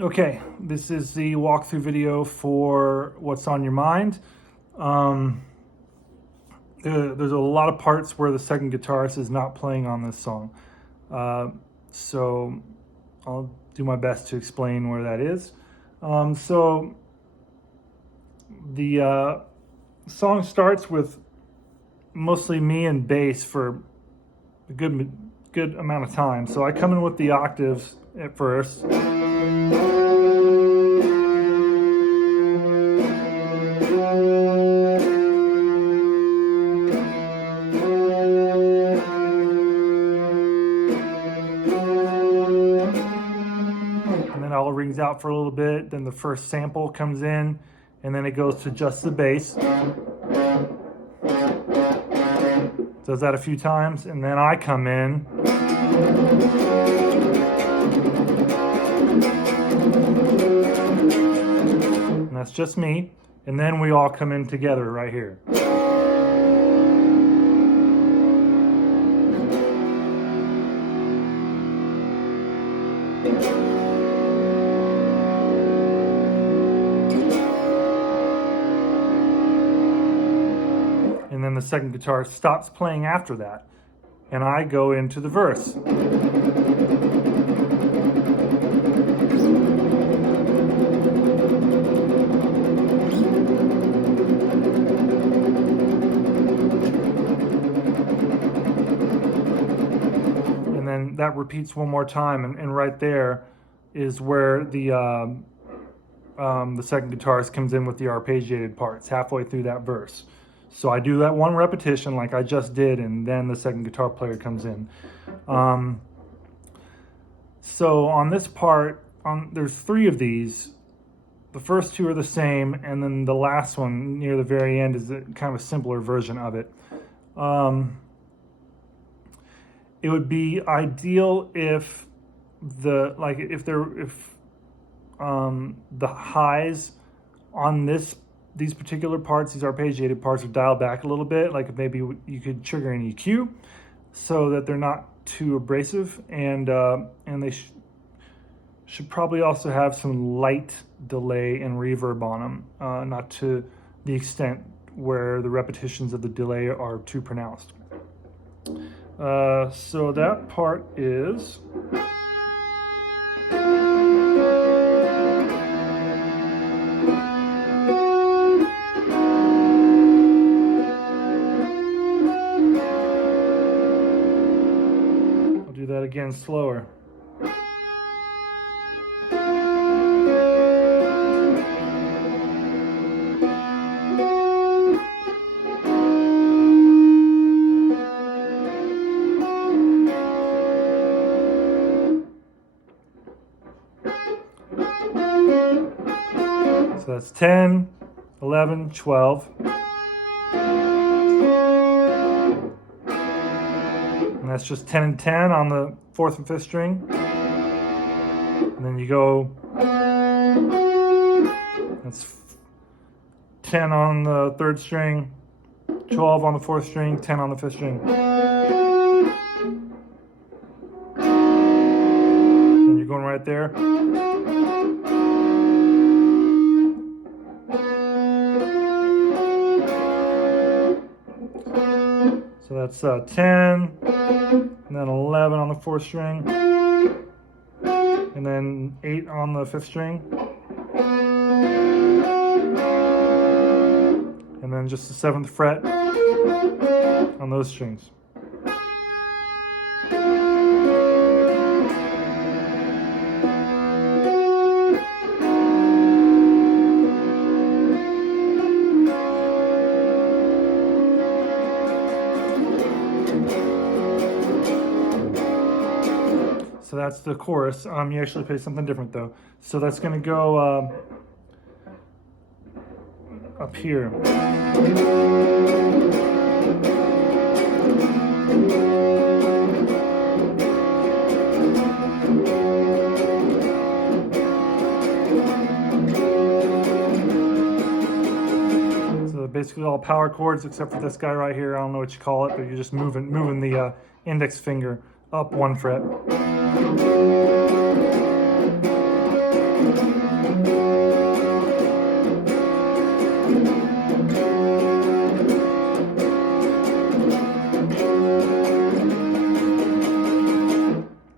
Okay, this is the walkthrough video for What's on Your Mind. Um, there's a lot of parts where the second guitarist is not playing on this song. So I'll do my best to explain where that is. So the song starts with mostly me and bass for a good amount of time. So I come in with the octaves at first. And then all rings out for a little bit. Then the first sample comes in, and then it goes to just the bass. Does that a few times, and then I come in. And that's just me. And then we all come in together right here. And then the second guitar stops playing after that, and I go into the verse. And then that repeats one more time, and right there is where the second guitarist comes in with the arpeggiated parts halfway through that verse. So I do that one repetition like I just did, and then the second guitar player comes in. So on this part, there's 3 of these. The first 2 are the same, and then the last one near the very end is kind of a simpler version of it. It would be ideal if the highs on these particular parts, these arpeggiated parts, are dialed back a little bit. Like if maybe you could trigger an EQ so that they're not too abrasive, and they should probably also have some light delay and reverb on them, not to the extent where the repetitions of the delay are too pronounced. So that part is. I'll do that again slower. So that's 10, 11, 12. And that's just 10 and 10 on the 4th and 5th string. And then you go, that's 10 on the 3rd string, 12 on the 4th string, 10 on the 5th string. And you're going right there. So that's 10, and then 11 on the 4th string, and then 8 on the 5th string, and then just the 7th fret on those strings. So that's the chorus. You actually play something different though. So that's going to go up here. So basically all power chords except for this guy right here. I don't know what you call it, but you're just moving the index finger up 1 fret.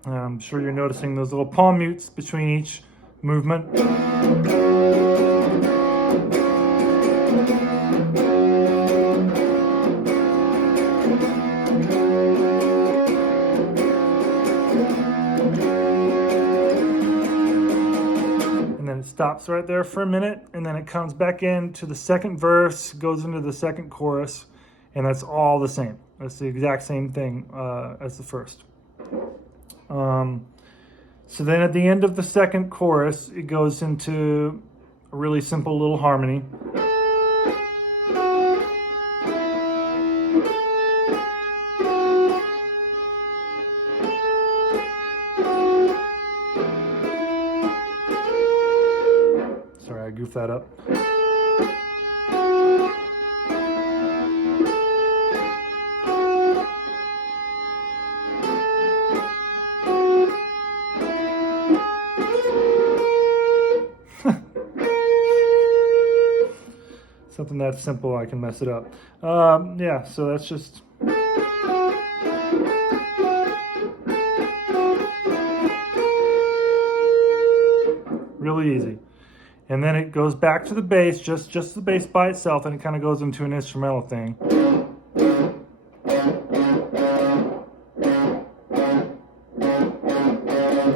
I'm sure you're noticing those little palm mutes between each movement. And then it stops right there for a minute, and then it comes back into the second verse, goes into the second chorus, and that's all the same. That's the exact same thing as the first. So then at the end of the second chorus, it goes into a really simple little harmony. Sorry, I goofed that up. Something that simple, I can mess it up. Yeah, so that's just... really easy. And then it goes back to the bass, just the bass by itself, and it kind of goes into an instrumental thing.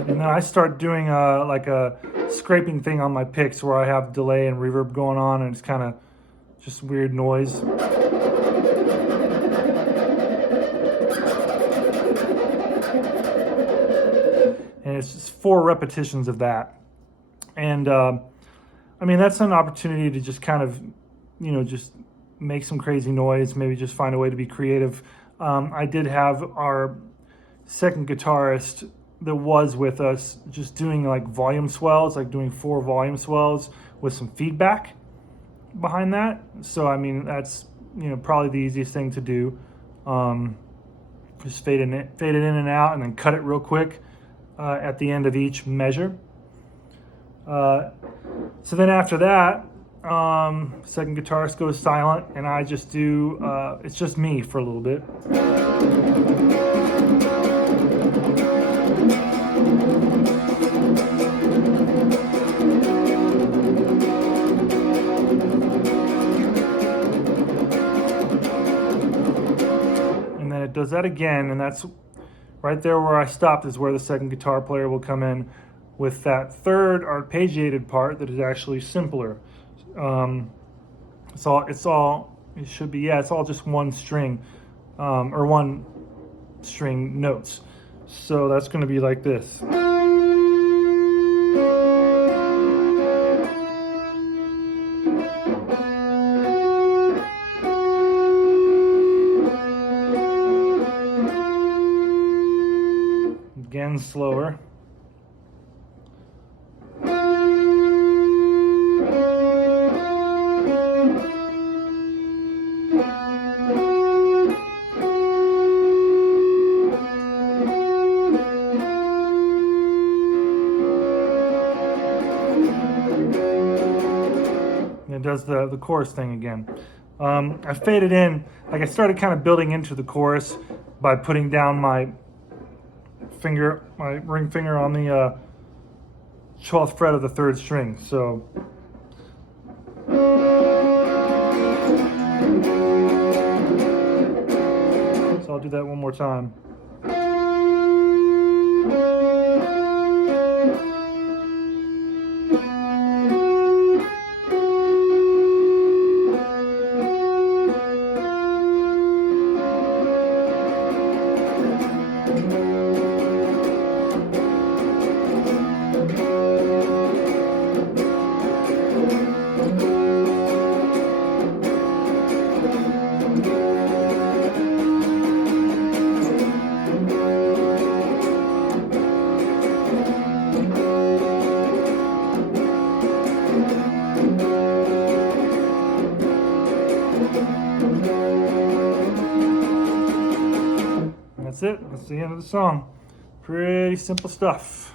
And then I start doing like a scraping thing on my picks where I have delay and reverb going on, and it's kind of just weird noise. And it's just 4 repetitions of that. And I mean, that's an opportunity to just kind of, you know, just make some crazy noise, maybe just find a way to be creative. I did have our second guitarist that was with us just doing like volume swells, like doing 4 volume swells with some feedback behind that. So I mean, that's, you know, probably the easiest thing to do. Just fade it in and out, and then cut it real quick at the end of each measure. So then after that, second guitarist goes silent, and I just do it's just me for a little bit. Does that again, and that's right there where I stopped is where the second guitar player will come in with that third arpeggiated part that is actually simpler. It's all just one string or one string notes. So that's going to be like this. Again, slower. It does the chorus thing again. I faded in, like I started kind of building into the chorus by putting down my ring finger on the 12th fret of the 3rd string. So I'll do that one more time. That's it. That's the end of the song. Pretty simple stuff.